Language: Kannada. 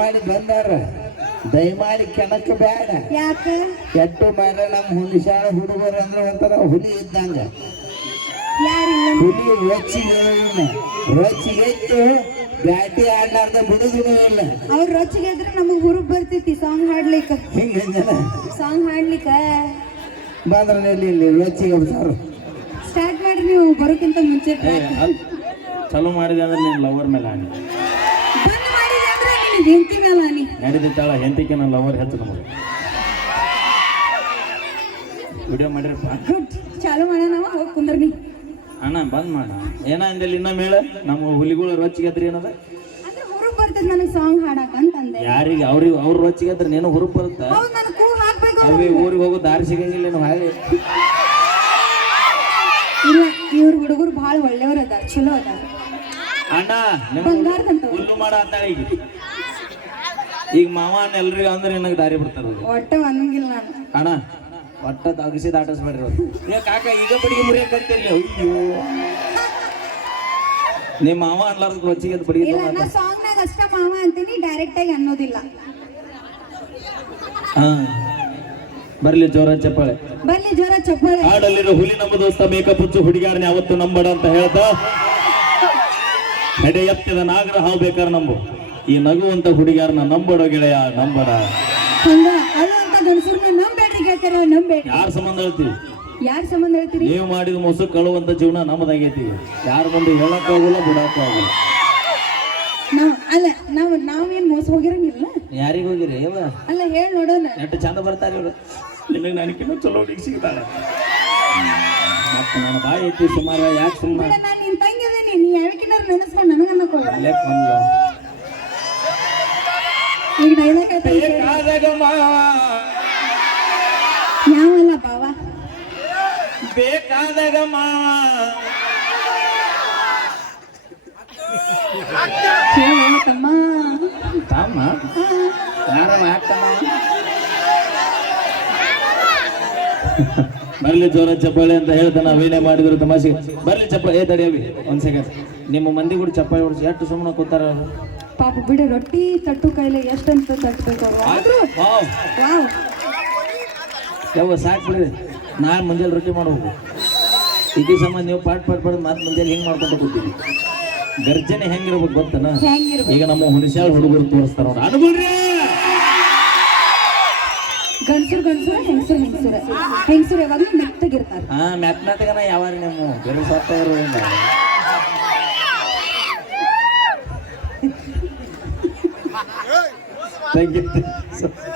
ಮಾಡಿ ಬಂದಾರ. ದಯಮಾಡಿ ಕೆಣಕ ಬೇಡ ಯಾಕ? ಕೆಟ್ಟು ಮಾರ ನಮ್ಮ ಹುಲಿಶಾಳ ಹುಡುಗರು ಅಂದ್ರೆ ಒಂಥರ ಹುಲಿ ಇದ್ದಂಗ. ಯಾರಿಲ್ಲ ಹುಲಿ ರೊಚ್ಚಿಗೆ ರೊಚ್ಚಿಗೆ ಇತ್ತು. ಬ್ಯಾಟಿ ಆಡ್ಲಾರ್ದ ಬಿಡುದಿನೂ ಇಲ್ಲ. ಅವ್ರ ರೊಚ್ಚಿಗೆ ಇದ್ರೆ ನಮಗ್ ಹುರುಪ್ ಬರ್ತೈತಿ ಸಾಂಗ್ ಹಾಡ್ಲಿಕ್ಕ. ಹಿಂಗ ಸಾಂಗ್ ಹಾಡ್ಲಿಕ್ಕ? ಬಂದ್ರೆ ಇಲ್ಲಿ ಇಲ್ಲಿ ರೊಚ್ಚಿಗೆ ಸಾರು. ಸ್ಟಾರ್ಟ್ ಮಾಡಿ ನೀವು ಬರೋಕ್ಕಿಂತ ಮುಂಚೆ ಚಲೋ ಮಾಡಿದೆ ಅಂದ್ರೆ ನೀನು ಲವರ್ ಮೇಲೆ ಮಾಡಿದೆ ಮೇಲೆ ನೀ ನಡೀತಾಳ ಹೆಂಡತಿಗೆ ನಾನು ಲವರ್ ಹೆಚ್ಚು ನಮಗೆ. ವಿಡಿಯೋ ಮಾಡಿರಪ್ಪ ಗುಡ್. ಚಾಲು ಮಾಡೋಣ ಹೋಗಿ ಕುಂದ್ರಿ ಅಣ್ಣ ಬಂದ್ ಮಾಡ. ಏನ ಅಂದಲ್ಲಿ ಇನ್ನೊಮ್ಮೆ ಹೇಳ ನಮ್ಮ ಹುಲಿಗಳು ರೊಚ್ಚಿಗೆದ್ರಿ ಏನದ? ಅಂದ್ರೆ ಹುರುಪ್ ಬರ್ತೈತಿ ನನಗೆ ಸಾಂಗ್ ಹಾಡಕ್ ಅಂತಂದೆ. ಯಾರಿಗೆ? ಅವ್ರಿಗೆ ಅವ್ರ ರೊಚ್ಚಿಗೆದ್ರೆ ನೀನು ಹುರುಪ್ ಬರುತ್ತ? ಹೌದ್ ನನ್ ಕೂ ಹಾಕ್ಬೇಕು. ಅವೇ ಊರಿಗೆ ಹೋಗೋ ದಾರಿ ಸಿಗಂಗಿಲ್ಲ ನೀವು ಹಾಗೆ. ಇಲ್ಲ ಇವ್ರ ಹುಡುಗರು ಭಾಳ ಒಳ್ಳೆಯವ್ರ ಅದಾರ ಚಲೋ ಅದಾರ. ಅಣ್ಣ ಹುಲ್ಲು ಮಾಡ ಅಂತಾಳ ಈಗ ಈಗ ಮಾವ ಎಲ್ರಿಗೂ ಅಂದ್ರೆ ನಿನಗೆ ದಾರಿ ಬಿಡ್ತಾರ. ಒಟ್ಟ ಅನ್ನಂಗಿಲ್ಲ ನಾನು. ಅಣ್ಣ ಒಟ್ಟ ತಗಸಿ ದಾಟಿಸ್ಬೇಡ್ರಿ ಅವ್ರು. ಕಾಕ ಈಗ ಬಡಿಗೆ ಮುರಿಯಕ್ ಕರಿತಿರ್ಲಿ ಅಯ್ಯೋ. ನಿಮ್ಮ ಮಾವ ಅನ್ಲಾರ್ದ ರೊಚ್ಚಿಗೆ ಬಡಿಗೆ ಇಲ್ಲ ನಾ ಸಾಂಗ್ನಾಗ ಅಷ್ಟ ಮಾವ ಅಂತೀನಿ ಡೈರೆಕ್ಟ್ ಆಗಿ ಅನ್ನೋದಿಲ್ಲ. ಹಾ. ಬರ್ಲಿ ಜೋರ ಚಪ್ಪಾಳೆ. ಬರ್ಲಿ ಜೋರ ಚಪ್ಪಾಳೆ. ಹಾಡಲ್ಲಿರೋ ಹುಲಿ ನಮ್ಮ ದೋಸ್ತ ಮೇಕಪ್ ಹುಚ್ಚು ಹುಡುಗಾರನ ಯಾವತ್ತು ನಂಬಡ ಅಂತ ಹೇಳ್ತಾ. ಹೆಡೆ ಎತ್ತಿದ ನಾಗರ ಹಾವು ಬೇಕಾರ ನಂಬು. ಈ ನಗುವಂತ ಹುಡುಗಿಯರನ್ನ ನಂಬಡ ಗೆಳೆಯ ನಂಬಡ. ಹಂಗ ಅಲ್ಲ ಅಂತ ಗಂಡಸರ್ನ ನಂಬೇಡ್ರಿ ಗೆಳತಿಯರ ನಂಬೇಡ್ರಿ ಯಾರ ಸಂಬಂಧ ಹೇಳ್ತೀವಿ ಯಾರ ಸಂಬಂಧ ಹೇಳ್ತೀರಿ? ನೀವು ಮಾಡಿದ ಮೋಸ ಕಳುವಂತ ಜೀವನ ನಮ್ಮದಾಗೈತಿ ಯಾರು ಮುಂದೆ ಹೇಳಕ್ ಬಿಡಕ್ಕಾಗಲ್ಲ ಬಿಡಕ್ ಆಗುಲ್ಲ. ನಾವ್ ಅಲ್ಲ ನಾವ್ ನಾವೇನ್ ಮೋಸ ಹೋಗಿರಂಗಿಲ್ಲ? ಯಾರಿಗೆ ಹೋಗಿರಿ? ಯಾವ ಅಲ್ಲ ಹೇಳ್ ನೋಡೋಣ. ಎಷ್ಟು ಚಂದ ಬರ್ತಾರೆ ಇವ್ರು. ನಿನಗೆ ನನಗಿನ್ನ ಚಲೋ ಹುಡುಗಿ ಸಿಗ್ತಾಳೆ. ಮತ್ತೆ ನನ್ನ ಬಾಯಿ ಐತಿ ಸುಮಾರು ಯಾಕೆ ಸುಮ್ಮನೆ ನಾನು ನಾನ್ ತಂಗಿದೀನಿ ನೀ ಯಾವಕ್ಕಿನಾರ ನೆನೆಸ್ಕೊಂಡು ನನಗೆ ಅನ್ನಕೋಲ್ಲ. ಈಗ ಡೈಲಾಗ್ ಯಾವಲ್ಲ ಬಾವ ಬೇಕಾದಾಗ ತಮ್ಮ ತಮ್ಮ? ಯಾರ ಯಾಕಮ್ಮ? ಬರ್ಲಿ ಜೋರ ಚಪ್ಪಾಳೆ ಅಂತ ಹೇಳ್ತಾನ ನಾವೇನೇ ಮಾಡಿದ್ರು ತಮಾಷೆ ಬರ್ಲಿ ಚಪ್ಪಾಳೆ ಏ ತಡೆಯವಿ ಒಂದ್ ಸೆಕೆಂಡ್ ನಿಮ್ಮ ಮಂದಿ ಕೂಡ ಚಪ್ಪಾಯಿ ಹೊಡ್ಸಿ ಎಷ್ಟು ಸುಮ್ಮನೆ ಕೂತಾರ ಅವರು? ಪಾಪ ಬಿಡು ರೊಟ್ಟಿ ತಟ್ಟು ಕೈಲಿ ಎಷ್ಟಂತ ತಟ್ಟಬೇಕು ಅವ್ರು. ಆದ್ರೂ ವಾವ್. ವಾವ್. ಯಾವ ಸಾಕು ಬಿಡ್ರಿ ನಾಳೆ ಮುಂಜಾನೆ ರೊಟ್ಟಿ ಮಾಡ್ಬೇಕು. ಇದು ಸಂಬಂಧ ನೀವು ಪಾಟ್ ಪಾಟ್ ಪಾಟ್ ಮಾತು ಮುಂಜಾನೆ ಹಿಂಗೆ ಮಾಡ್ಕೊಂಡು ಕೂತೀವಿ ಗರ್ಜನೆ ಹೆಂಗಿರ್ಬೇಕು ಗೊತ್ತನ ಹೆಂಗಿರ್ಬೇಕು? ಈಗ ನಮ್ಮ ಹುಣಸ್ಯಾಳ ಹುಡುಗರು ತೋರಿಸ್ತಾರ ಅವ್ರು. ಅನುಗುಣ್ರಿ ಗಂಡಸರು ಗಂಡಸರು ಹೆಂಗಸರು ಹೆಂಗಸರು. ಹೆಂಗಸರು ಯಾವಾಗಲೂ ಮೆತ್ತಗಿರ್ತಾರೆ. ಹಾ ಮ್ಯಾತ್ ಮ್ಯಾತ್ಗನ ನಿಮ್ಮ ಬೇರೆ ಸತ್ತವರು ಇಲ್ಲ ತೆಗಿತ್ತು